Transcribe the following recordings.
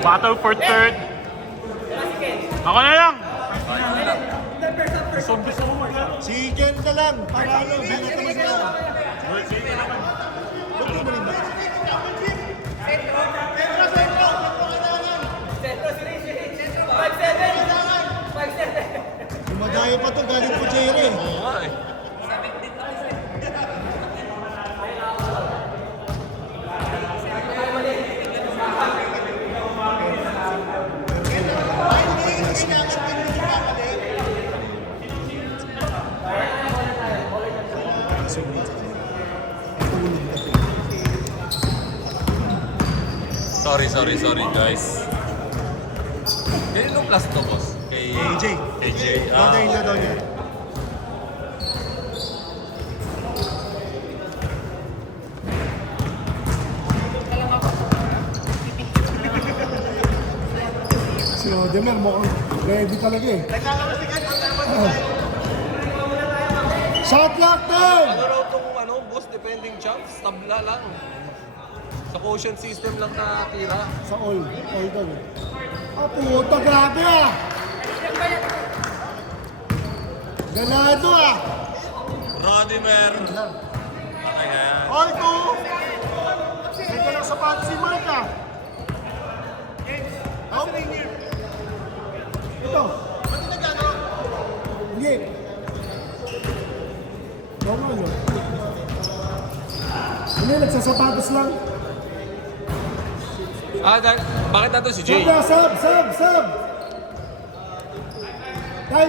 Battle for third. Ako na lang. Si Ken na lang, para ano, hindi natin magawa. Ba't mo ba rin ba? Dumadayo pa to, galing po Jerry. Oo nga eh. Sorry guys. Kailan class to, boss? Kay AJ. AJ. Bagay na daw niya. Si Odemer mukhang ready talaga eh. Shot lock down! Ano raw tong boss defending champs? Tabla lang. Sa quotient system lang natira. Sa all daw eh. Ah, puta, grabe ah! Ganado ah! Rodimer. Patay na yan. All two! Teka lang sapatos si Mark ah! Oh? Ito. Ba't nagano? Hindi. Tama ano? Hindi, nagsasapatos lang. Bakit nato si Jay? Sub! Time!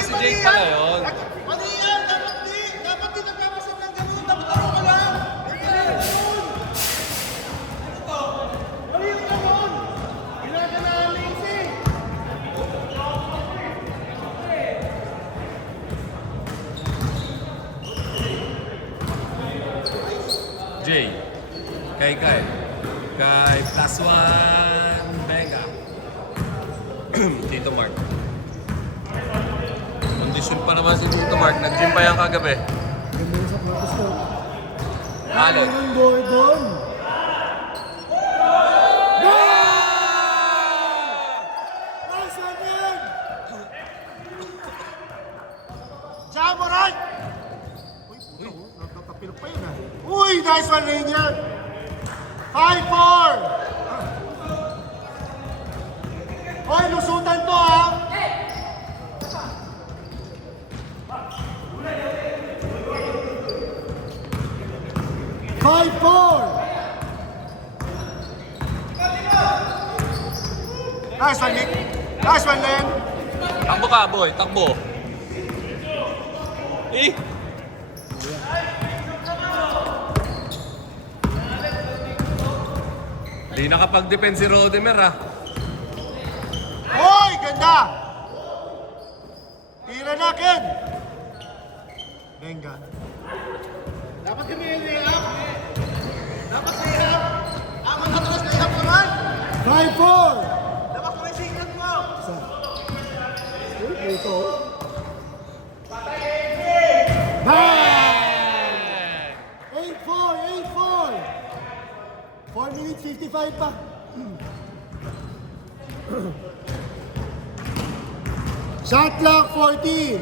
Si Jay pala yun. Ano yan? Dapat di nagpapasok ng ganun. Dapat ano ka lang? Ano yung ganun? Kailangan na amazing. Jay. Kay plus one. Venga. Tito Mark. Condition pa naman si Tito Mark. Nag-gym pa yan kagabi. Ganda yung sapatos ko. Alon. Anong boy doon? Nice one yan! Jamoran! Uy, puto, nagtatapil pa yun ah. Uy, nice one rin yan! 5-4! Uy, lusutan to ah! Five, four. Nice one, Nick. Nice one, Len. Takbo ka, boy. Takbo. Eh. Di nakapag-defend si Rodimer, ha? Hoy, ganda. Tira na, Ken. Venga. Dapat kami i-up. Dapat i-up. Aman na tulas na i-up naman. 5-4. Dapat ko yung secret mo. Isa. Uy, ito. Bang! 8-4. 4 minutes 55 pa. Shot clock 14.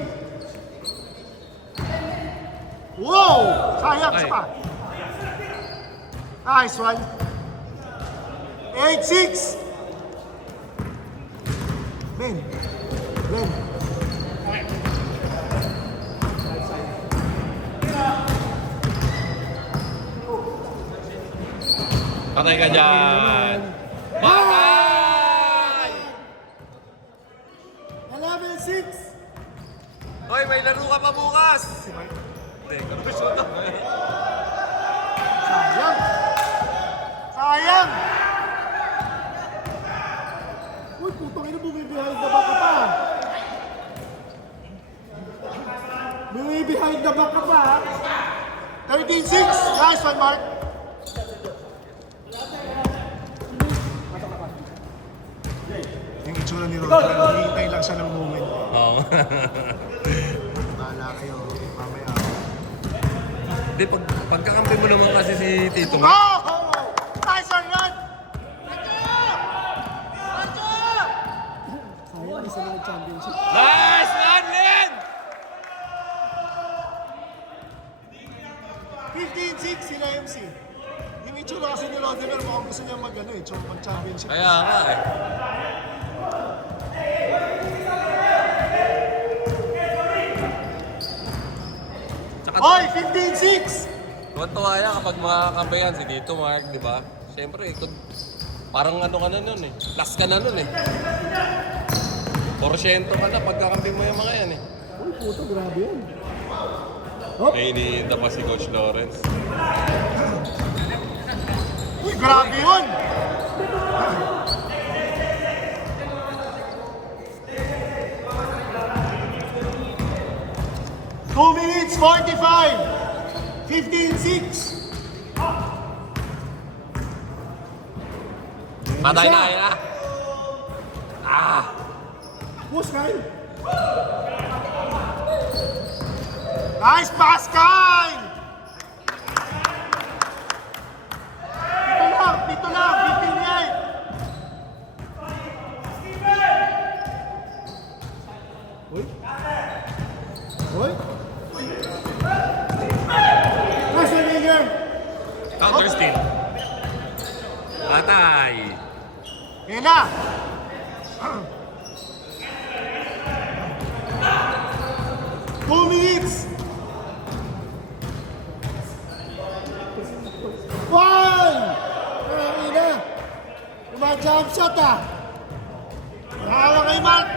Wow! Sayang sa pa. Nice one. 8-6. Ben. Patay ka dyan. Patay! 11-6. Hoy, may laro ka pa bukas. Hindi, karusuto. Sayang! Uy, putang ina, bumibehind the back ka pa. Bumibehind the back ka pa. 13-6. Nice one, Mark. Yung itsura ni Rodman, hinihintay lang siya ng moment. Oo. Bahala kayo, mamaya. Hindi, pagkakampi mo naman kasi si Tito Mark. Oh! championship. Nice! Lanlin! 15-6 sila MC. Yung itsura kasi ni Lodimer, mukhang gusto niya mag-ano eh, mag-championship. Kaya nga eh. Tsaka Hoy, 15-6! tuwa yan kapag makakampi yan si Dito Mark, di ba? Siyempre, parang ano ka na nun eh. Last ka na nun eh. Porsyento ka na pagkakampi mo yung mga yan eh. Uy, puto, grabe yun. May iniinda pa si Coach Lawrence. Uy, grabe yun! Two minutes, 45! 15-6! Patay na, yun ah. Ah! Push, Kyle! Nice pass, Kyle! Pito lang, 15-8! Uy! Uy! Nice one, Miguel! Counter steal. Patay. Yan na! Two minutes! One! Marami na! Jump shot ah! Nakawa kay Mark!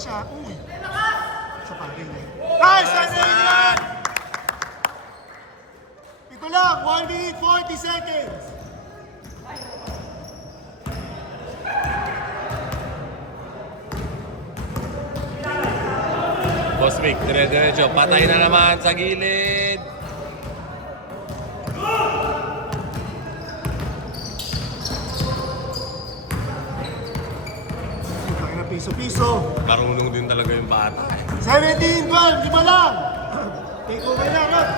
Siya, uy! Siya pa rin eh. Nice! Nice! Nice! Ito lang, 1 minute 40 seconds! Boss Vic, dire-diretso. Patay na naman sa gilid. Putang na piso-piso. Marunong din talaga yung bata. 17-12, lima lang! Take over na, Rod!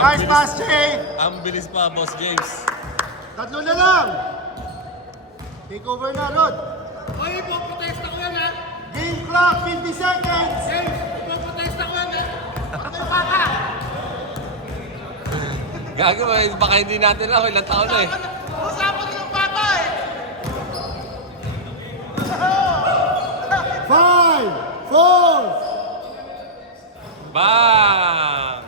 Nice pass, Jay! Ang bilis pa, Boss James. Tatlo na lang! Take over na, Rod! Oy, ipoprotesta ko yan ha! Game clock, 50 seconds! James, ipoprotesta ko yan ha! Patay baka! Gagi mo, baka hindi natin lang. Ilang taon na eh. Usapan nyo ng bata eh! 5, 4, Bang!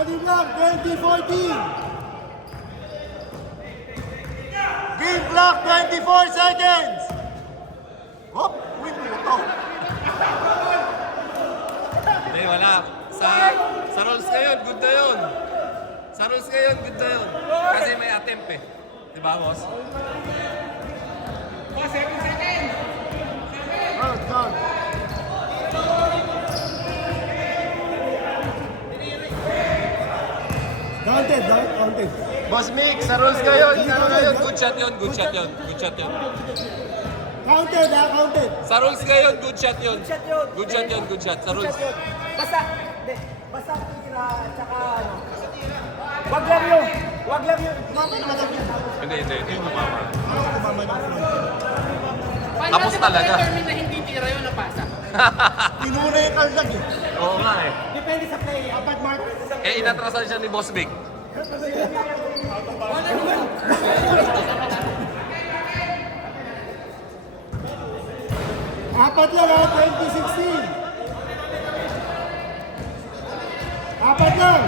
anim lang, 20-14! Game clock, 24 seconds! Hop! Win mo ito! Hindi, wala. Sa rolls ngayon, good na yun. Sa rules ngayon, good na yun. Kasi may attempt eh. Diba, boss? Out, down. Counted, counted. Boss Mick, sa rules ngayon, good shot yun, good shot yun, good shot yun. Counted, counted. Sa rules ngayon, good shot yun. Good shot yun, good shot. Sa rules. Basta, hindi. Basta tira, tsaka ano. Wag lang yun. Wag lang yun. Mama naman lang yun. Hindi. Tumama. Ano ko mama naman lang? Tapos talaga. Determine na hindi tira yun ang pasa. Tinuna yung kaldag eh. Oo nga eh. Depende sa play. Apat mark. Eh, inatrasan siya ni Boss Mick. Apat lang 2016. Apat lang.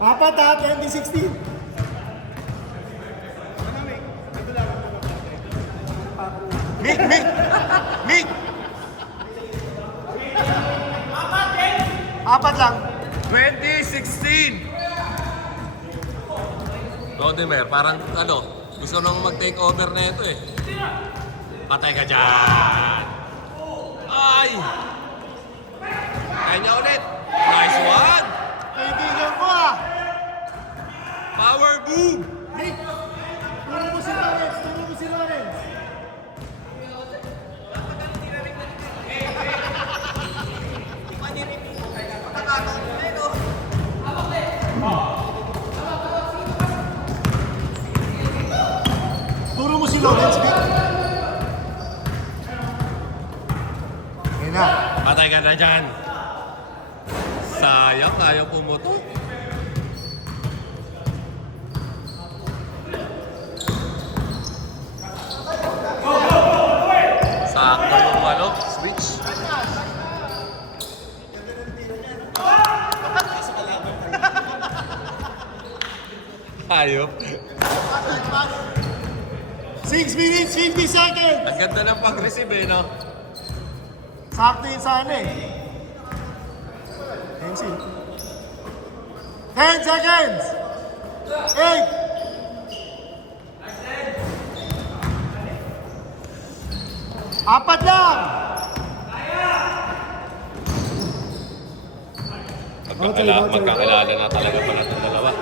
Apat 2016. Mick! Apat lang. 2016! Lodimer, parang gusto nang mag-take over na ito eh. Patay ka dyan! Ay! Kaya niya ulit! Nice one! Kaibigan ko ah! Lawrence Vic. Yan na. Patay ka na dyan. Sayang, ayaw pumuto. Sakto yung ano, switch. Ayop. 6 minutes, 50 seconds. Ang ganda ng pag-receive eh, no? Sakto yun sana eh. 10 seconds. 8. Apat lang. Magkakilala na talaga pala itong dalawa.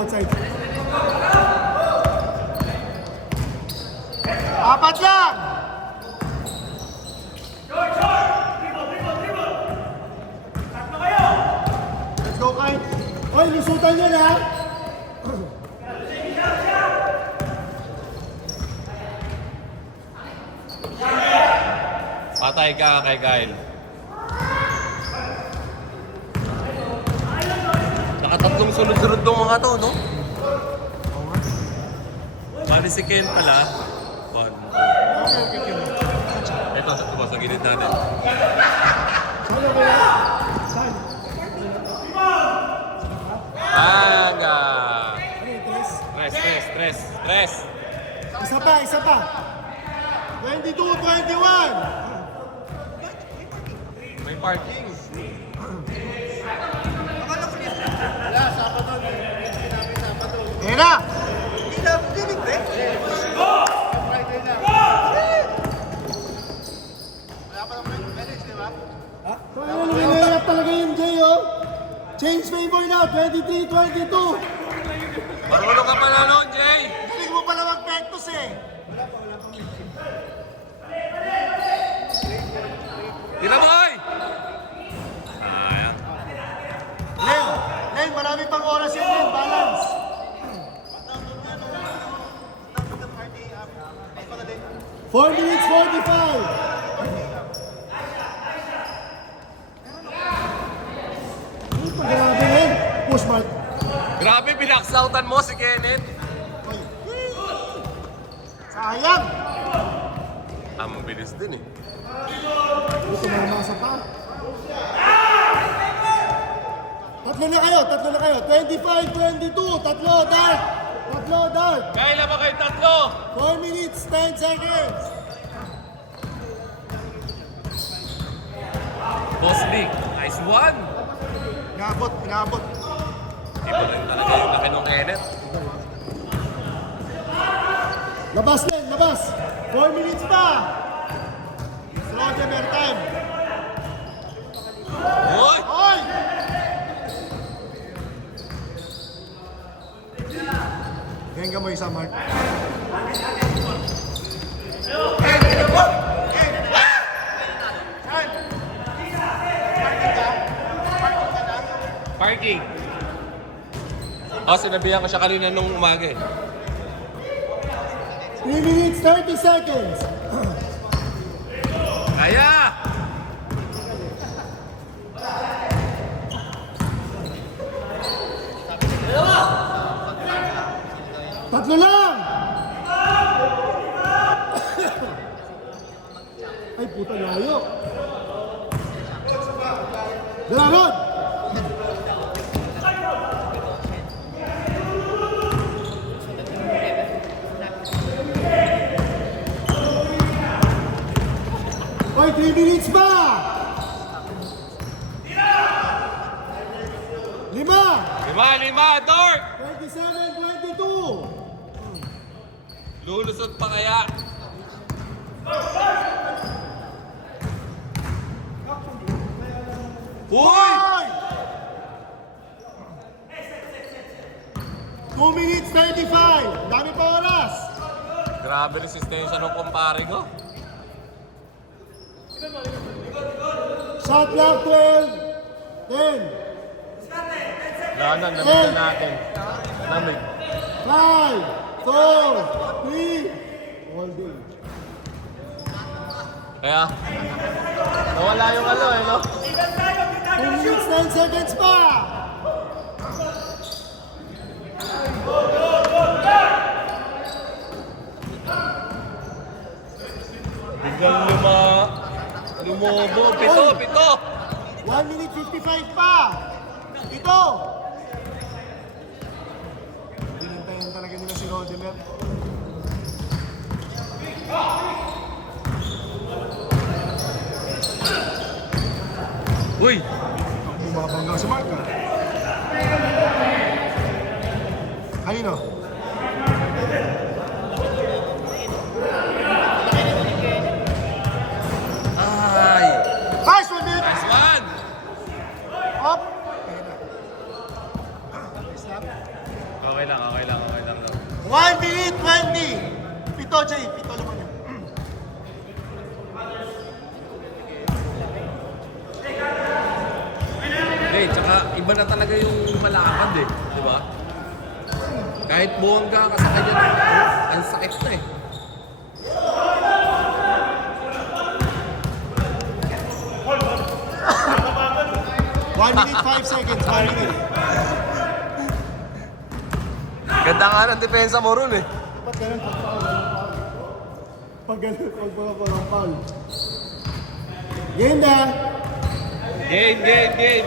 Outside. Apat lang. Let's go, Kyle. Hoy, lusutan yan ha. Patay ka kay Kyle. Nakatatlong sunod-sunod tong mga to, no? Bali si Ken pala. Ito, sa gilid natin. Aga! Tres. Isa pa. 22, 21. May parking. Ayan na. Nangyayarap talaga yung Jay, oh. Change favor na, 23-22. Marunong ka pala noon, Jay! Galing mo pala mag-pectus eh. Tira boy! Ayan. Len, marami pang oras yun, Len. Balance. Four minutes, 45. Grabe, Len. Push mark. Grabe, binaksautan mo si Kenneth. Sayang. Ang bilis din eh. Ito mamasa pa. Tatlo na kayo. 25-22. Tatlo, dart. Kailan ba kayo tatlo? 4 minutes, 10 seconds. Boss Nick, nice one. Inabot. Iba rin talaga yung laki ng Kenneth. Labas, Len, labas. 4 minutes pa. Slow the time. Hoy! Hoy! Ganyan ka mo isa, Mark. Parking. Sinabihan ko siya kanina nung umaga eh. 3 minutes, 30 seconds. Kaya! Tatlo lang! Ay, puta layo. Dalarod! Hoy, 3 minutes pa! 5! Lima, Dork! 27-22! Lulusot pa kaya? Uy! 2 minutes 35! Dami pa oras! Grabe resistensya ng kumpare ko. Shot clock 12, 10, Lanan, namitan natin. Namig. 5, 4, 3, all day. Kaya, nawala yung ano eh, no? 2 minutes, 9 seconds pa! Biglang lumobo. Pito! 1 minute 55 pa! Ito! Binantayan talaga nila si Rodemer. Uy! Bumabangga sa marka. Kanino? Ay! First 1 minute! Nice one! Up! Okay lang. 1 minute 20! Pito, Jay. Pito naman yun. Eh, tsaka iba na talaga yung malakad eh. Di ba? Kahit buwangga ka sa kanya, ang sakit na eh. One minute 5 seconds. 1 minute. Ganda nga ng depensa mo ron eh. Dapat ganun pag ganun, pag mga parang foul. Game na! Game!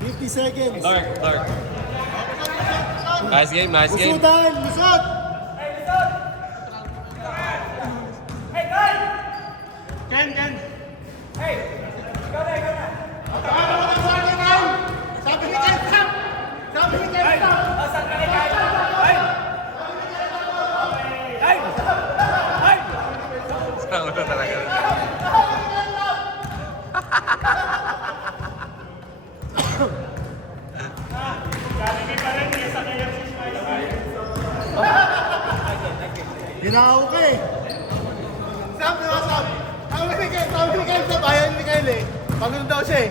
50 seconds. Dark. Nice game. Musutan! Musut! Ken! Sabi ni Ken, stop! Sabi ni Ken, stop! Sarang na talaga. Ginaw ka eh. Stop, di ba, stop? Sabi ni Ken, stop! Ayaw ni Ken eh. Pagod daw siya eh.